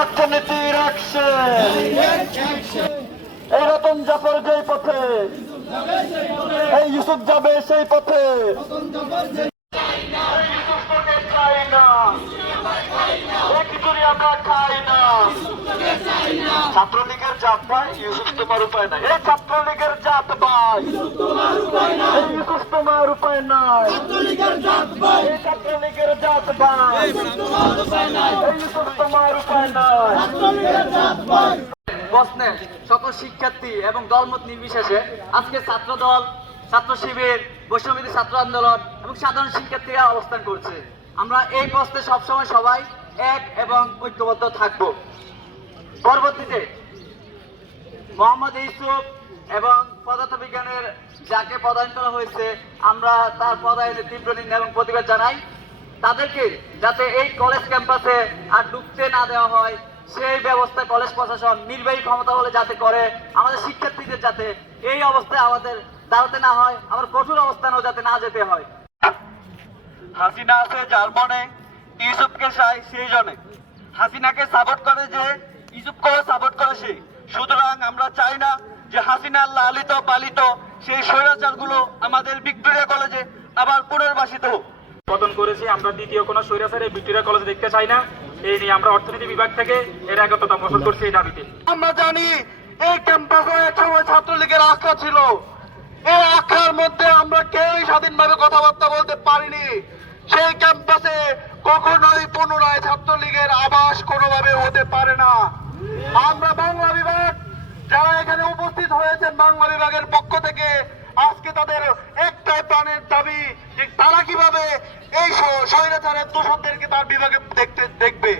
অর্থনীতির এই রতন জাফর যেই পথে, এই ইউসুফ যাবে সেই পথে। ছাত্রলীগের জাত ভাই ইউসুফ তোমার উপায় নাই, এই ছাত্রলীগের জাত ভাই ইউসুফ তোমার উপায় নাই, এই ছাত্রলীগের জাত ভাই ইউসুফ তোমার উপায় নাই। প্রশ্নে সকল শিক্ষার্থী এবং দলমত নির্বিশেষে আজকে ছাত্র দল, ছাত্র শিবির, বৈষম্যবিরোধী ছাত্র আন্দোলন এবং সাধারণ শিক্ষার্থীরা অবস্থান করছে। আমরা এই প্রশ্নে সবসময় সবাই এক এবং ঐক্যবদ্ধ থাকব। পরবর্তীতে মোহাম্মদ ইউসুফ এবং পদার্থবিজ্ঞানের যাকে পদায়ন করা হয়েছে, আমরা তার পদায়নের তীব্র নিন্দা এবং প্রতিবাদ জানাই। তাদেরকে যাতে এই কলেজ ক্যাম্পাসে আর ঢুকতে না দেওয়া হয় সেই ব্যবস্থা কলেজ প্রশাসন নির্বাহী ক্ষমতা বলে যাতে করে, আমাদের শিক্ষার্থীদের যাতে এই অবস্থায় আমাদের দাঁড়াতে না হয়, আবার কঠোর অবস্থানেও যাতে না যেতে হয়। হাসিনা আছে যার মনে, ইউসুফকে চাই সেই জনে। হাসিনাকে সাপোর্ট করে যে, ইউসুফকেও সাপোর্ট করে সে। সুতরাং আমরা চাই না যে হাসিনার লালিত পালিত সেই স্বৈরাচার গুলো আমাদের ভিক্টোরিয়া কলেজে আবার পুনর্বাসিত হোক। পতন করেছি, আমরা দ্বিতীয় কোনো স্বৈরাচার এই ভিক্টোরিয়া কলেজ দেখতে চাই না। এই নিয়ে আমরা অর্থনীতি বিভাগ থেকে এর একতা পোষণ করছি এই দাবিতে। আমরা জানি এই ক্যাম্পাসে একসময় ছাত্রলীগের আখড়া ছিল, এই আখড়ার মধ্যে আমরা কেউই স্বাধীনভাবে কথাবার্তা বলতে পারিনি। সেই ক্যাম্পাসে কখনোই পুনরায় ছাত্রলীগের আবাস কোনোভাবে হতে পারে না। আমরা বাংলা বিভাগ যারা এখানে উপস্থিত হয়েছেন বাংলা বিভাগের পক্ষ থেকে আজকে তাদের একটাই প্রাণের দাবি যে তারা কিভাবে এই স্বৈরাচারের দোষরদেরকে তার বিভাগে দেখবে।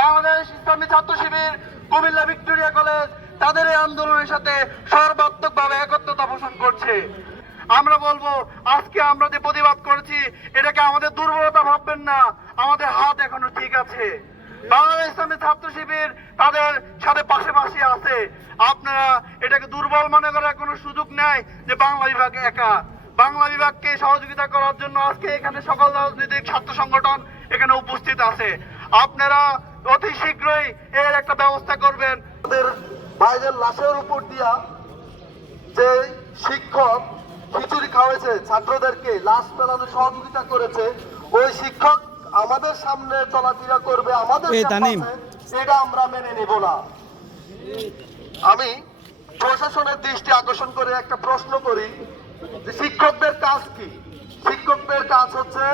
বাংলাদেশ ইসলামী ছাত্র শিবির, কুমিল্লা ভিক্টোরিয়া কলেজ তাদের এই আন্দোলনের সাথে সর্বাত্মকভাবে একত্রতা পোষণ করছে। আমরা বলবো আজকে আমরা যে প্রতিবাদ করেছি এটাকে আমাদের দুর্বলতা ভাববেন না, আমাদের হাত এখনো ঠিক আছে। বাংলাদেশ ইসলামী ছাত্র শিবির তাদের সাথে পাশাপাশি আছে। আপনারা এটাকে দুর্বল মনে করার কোনো সুযোগ নেই যে বাংলা বিভাগ একা। বাংলা বিভাগকে সহযোগিতা করার জন্য আজকে এখানে সকল রাজনৈতিক ছাত্র সংগঠন এখানে উপস্থিত আছে। আপনারা অতি শীঘ্রই এর একটা ব্যবস্থা করবেন। আমাদের ভাইদের লাশের উপর দিয়া যে শিক্ষক খিচুড়ি খাওয়াইছে, ছাত্রদেরকে লাশ ফেলানো সহযোগিতা করেছে, ওই শিক্ষক আমাদের সামনে চলাফেরা করবে আমাদের, এটা আমরা মেনে নিব না। আমি প্রশাসনের দৃষ্টি আকর্ষণ করে একটা প্রশ্ন করি যে শিক্ষকদের কাজ কি? শিক্ষকদের কাজ হচ্ছে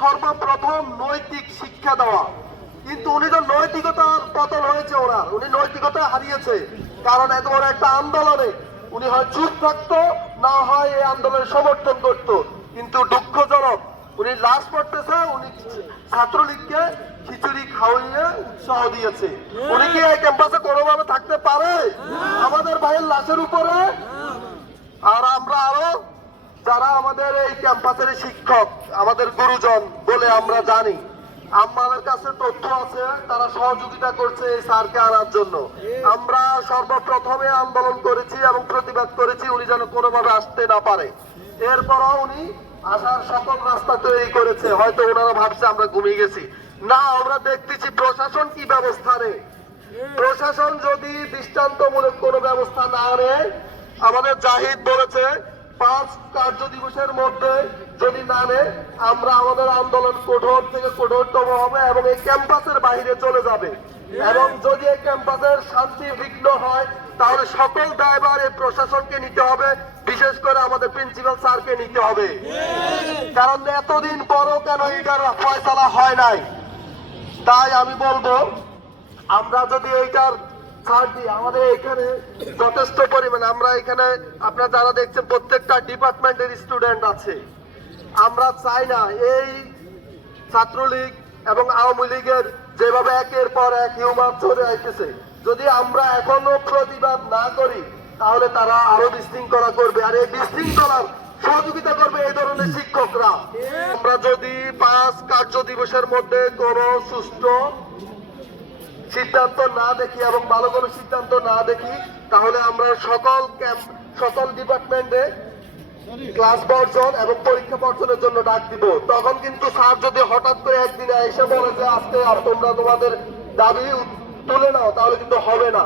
সর্বপ্রথম নৈতিক শিক্ষা দেওয়া, কিন্তু উনি তো নৈতিকতার পতন হয়েছে, উনি নৈতিকতা হারিয়েছে। কারণ এত বড় একটা আন্দোলনে উনি হয় চুপ থাকতো, না হয় এই আন্দোলনের সমর্থন করতো। কিন্তু দুঃখজনক উনি লাশ পড়তেছে, উনি ছাত্রলীগকে খিচুড়ি খাওয়াইয়ে উৎসাহ দিয়েছে। উনি কি এই ক্যাম্পাসে কোনোভাবে থাকতে পারে আমাদের ভাইয়ের লাশের উপরে? আর আমরা আরো যারা আমাদের এই ক্যাম্পাসের শিক্ষক, আমাদের গুরুজন বলে আমরা জানি, আমাদের কাছে তথ্য আছে তারা সহযোগিতা করছে এই স্যারকে আনার জন্য। আমরা সর্বপ্রথমে আন্দোলন করেছি এবং প্রতিবাদ করেছি উনি যেন কোনোভাবে আসতে না পারে। এরপরও উনি আসার সকল রাস্তা তৈরি করেছে। হয়তো ওনারা ভাবছে আমরা ঘুমিয়ে গেছি, না, আমরা দেখতেছি প্রশাসন কি ব্যবস্থা নেয়। প্রশাসন যদি দৃষ্টান্তমূলক কোনো ব্যবস্থা না নেয়, আমাদের জাহিদ বলেছে 5 কার্য দিবসের মধ্যে যদি না নেয় আমরা আমাদের আন্দোলন কঠোর থেকে কঠোরতম হবে এবং এই ক্যাম্পাসের বাইরে চলে যাবে। এবং যদি এই ক্যাম্পাসের শান্তি বিঘ্ন হয় তাহলে সকল দায়ভার এই প্রশাসনকে নিতে হবে, বিশেষ করে আমাদের প্রিন্সিপাল স্যারকে নিতে হবে। কারণ এতদিন পরও কেন এটার ফয়সালা হয় নাই। তাই আমি বলবো আমরা যদি এইটার ছাড় দিই, আমাদের এখানে যথেষ্ট পরিমাণে, আমরা এখানে আপনারা যারা দেখছেন প্রত্যেকটা ডিপার্টমেন্টের স্টুডেন্ট আছে। আমরা চাই না এই ছাত্রলীগ এবং আওয়ামী লীগের যেভাবে একের পর এক হিউমার চলে আইতেছে, যদি আমরা এখনো প্রতিবাদ না করি তাহলে তারা আরো বিশৃঙ্খলা করবে, আর এই বিশৃঙ্খলার সহযোগিতা করবে এই ধরনের শিক্ষকরা। আমরা যদি 5 কার্য দিবসের মধ্যে কোনো সুষ্ঠু সিদ্ধান্ত না দেখি এবং ভালো কোনো সিদ্ধান্ত না দেখি তাহলে আমরা সকল ডিপার্টমেন্টে ক্লাস বর্জন এবং পরীক্ষা বর্জনের জন্য ডাক দিব, তখন কিন্তু স্যার যদি হঠাৎ করে একদিনে এসে বলে যে আজকে আর তোমরা তোমাদের দাবি তুলে নাও, তাহলে কিন্তু হবে না।